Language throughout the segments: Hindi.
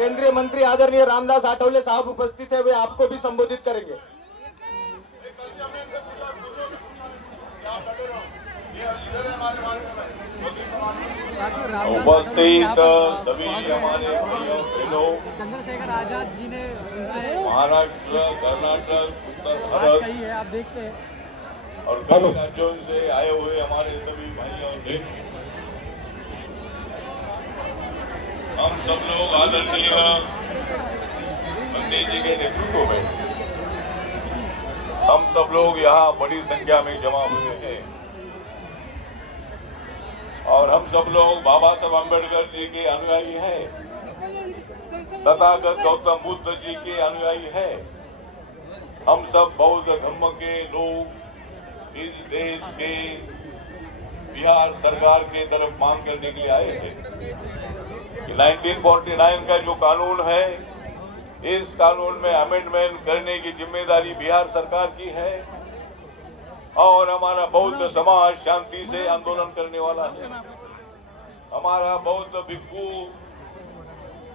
केंद्रीय मंत्री आदरणीय रामदास आठवले साहब उपस्थित है, वे आपको भी संबोधित करेंगे। उपस्थित सभी हमारे भाइयों बहनों, चंद्रशेखर आजाद जी ने उनसे महाराष्ट्र, कर्नाटक, उत्तर बात भारत कही है, आप देखते हैं। और कई राज्यों से आए हुए हमारे सभी भाई और बहन, हम सब लोग आदरणीय पंडित जी के नेतृत्व में हम सब लोग यहाँ बड़ी संख्या में जमा हुए हैं और हम सब लोग बाबा साहब अम्बेडकर जी के अनुयायी हैं, तथागत गौतम बुद्ध जी के अनुयायी हैं। हम सब बौद्ध धर्म के लोग इस देश के बिहार सरकार के तरफ मांग करने के लिए आए हैं कि 1949 का जो कानून है, इस कानून में अमेंडमेंट करने की जिम्मेदारी बिहार सरकार की है और हमारा बौद्ध समाज शांति से आंदोलन करने वाला है। हमारा बौद्ध भिक्खु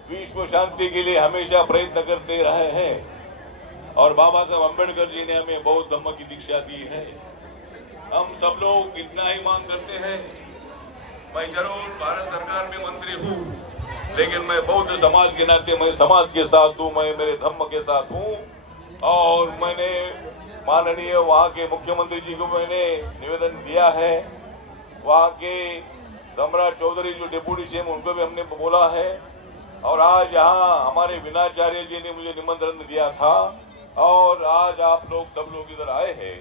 विश्व शांति के लिए हमेशा प्रयत्न करते रहे हैं और बाबा साहब अम्बेडकर जी ने हमें बौद्ध धर्म की दीक्षा दी है। हम सब लोग इतना ही मांग करते हैं, मैं जरूर भारत सरकार में मंत्री हूँ, लेकिन मैं बौद्ध समाज के नाते मैं समाज के साथ हूँ, मैं मेरे धर्म के साथ हूँ और मैंने माननीय वहाँ के मुख्यमंत्री जी को मैंने निवेदन दिया है। वहाँ के सम्राट चौधरी जो डिप्टी सीएम, उनको भी हमने बोला है और आज यहाँ हमारे विनाचार्य जी ने मुझे निमंत्रण दिया था और आज आप लोग सब लोग इधर आए हैं।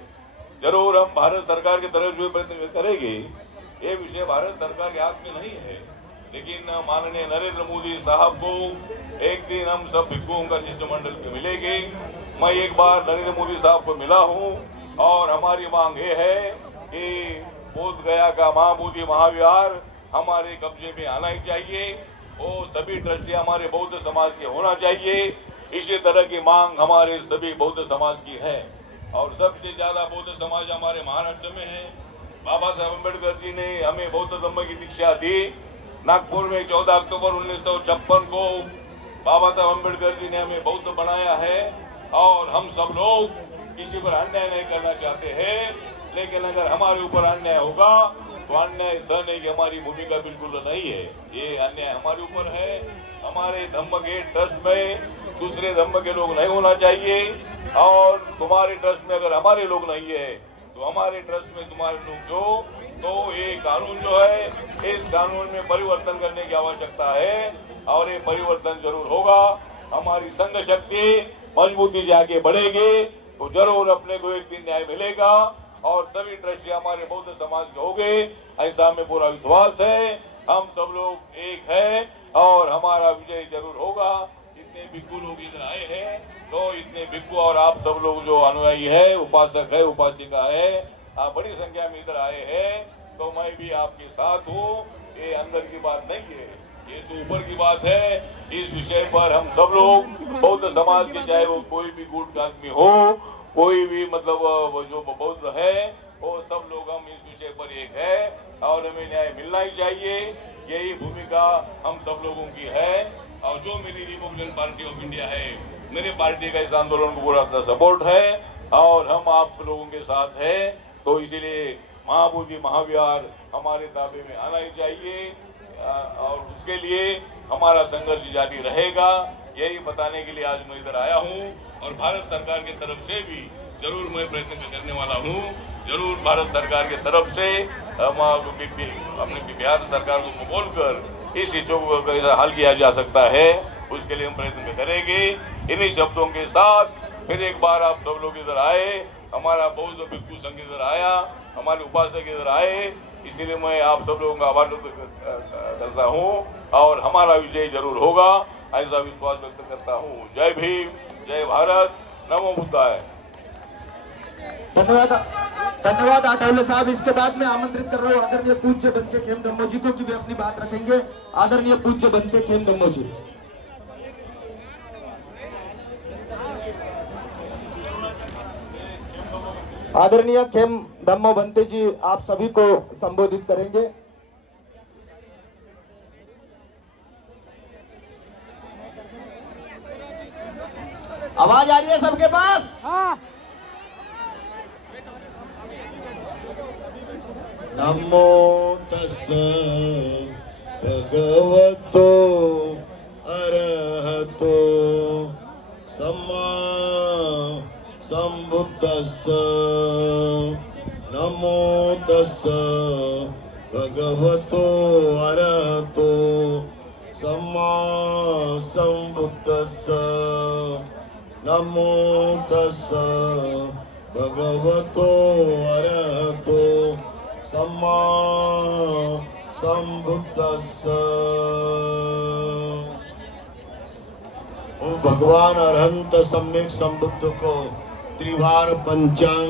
जरूर हम भारत सरकार की तरफ जो प्रयत्न करेंगे, ये विषय भारत सरकार के हाथ में नहीं है, लेकिन माननीय नरेंद्र मोदी साहब को एक दिन हम सब भिक्खुओं का शिष्टमंडल के मिलेंगे। मैं एक बार नरेंद्र मोदी साहब को मिला हूं और हमारी मांग ये है कि बोध गया का महाबोधि महाविहार हमारे कब्जे में आना ही चाहिए। वो सभी ट्रस्टी हमारे बौद्ध समाज के होना चाहिए। इसी तरह की मांग हमारे सभी बौद्ध समाज की है और सबसे ज्यादा बौद्ध समाज हमारे महाराष्ट्र में है। बाबा साहब अम्बेडकर जी ने हमें बौद्ध धर्म की दीक्षा दी। नागपुर में 14 अक्टूबर 1956 को बाबा साहब अम्बेडकर जी ने हमें बौद्ध बनाया है और हम सब लोग किसी पर अन्याय नहीं करना चाहते हैं, लेकिन अगर हमारे ऊपर अन्याय होगा तो अन्याय सहने की हमारी भूमिका बिल्कुल नहीं है। ये अन्याय हमारे ऊपर है। हमारे धर्म के ट्रस्ट में दूसरे धर्म के लोग नहीं होना चाहिए और तुम्हारे ट्रस्ट में अगर हमारे लोग नहीं है तो हमारे ट्रस्ट में तुम्हारे लोग जो, तो ये कानून जो है, इस कानून में परिवर्तन करने की आवश्यकता है और ये परिवर्तन जरूर होगा। हमारी संघ शक्ति मजबूती से आगे बढ़ेगी तो जरूर अपने को एक दिन न्याय मिलेगा और सभी ट्रस्टी हमारे बौद्ध समाज के होंगे, ऐसा हमें पूरा विश्वास है। हम सब लोग एक हैं और हमारा विजय जरूर होगा। इतने भिक्खु लोग इधर आए हैं, तो इतने भिक्खु और आप सब लोग जो अनुयायी है, उपासक है, उपासिका है, आप बड़ी संख्या में इधर आए हैं, तो मैं भी आपके साथ हूँ। ये अंदर की बात नहीं है, ये तो ऊपर की बात है। इस विषय पर हम सब लोग बौद्ध समाज के, चाहे वो कोई भी गुट का आदमी हो, कोई भी मतलब जो बौद्ध है, वो सब लोग हम इस विषय पर एक है और हमें न्याय मिलना ही चाहिए। यही भूमिका हम सब लोगों की है और जो मेरी रिपब्लिकन पार्टी ऑफ इंडिया है, मेरे पार्टी का इस आंदोलन को पूरा सपोर्ट है और हम आप लोगों के साथ है। तो इसीलिए महाबोधि महाविहार हमारे ताबे में आना ही चाहिए और उसके लिए हमारा संघर्ष जारी रहेगा। यही बताने के लिए आज मैं इधर आया हूँ और भारत सरकार की तरफ से भी जरूर मैं प्रयत्न करने वाला हूँ। जरूर भारत सरकार की तरफ से अपने बिहार सरकार को बोलकर इस इशू को कैसा हल किया जा सकता है, उसके लिए हम प्रयत्न करेंगे। इन्हीं शब्दों के साथ फिर एक बार आप सब लोग इधर आए, हमारा बौद्ध भिक्खु संघ इधर आया, हमारे उपासक इधर आए, इसीलिए मैं आप सब लोगों का आभार करता हूँ और हमारा विजय जरूर होगा, ऐसा विश्वास व्यक्त करता हूँ। जय भीम, जय भारत, नमो बुद्धाय। धन्यवाद, धन्यवाद आठवले साहब। इसके बाद में आमंत्रित कर रहा हूँ आदरणीय पूज्य बनते खेम धम्मो जी को, कि वे अपनी बात रखेंगे। आदरणीय पूज्य बनते खेम धम्मो जी। आदरणीय खेम धम्मो बनते जी आप सभी को संबोधित करेंगे। आवाज आ रही है सबके पास? हाँ नमो तस् भगवतो अरहतो सम्मा संबुद्धस्स नमो तस् भगवतो अरहतो सम्मा संबुद्धस्स नमो तस् भगवतो अरहतो सम्मा संबुद्धस्स। वो भगवान अरहंत सम्यक संबुद्ध को त्रिवार पंचांग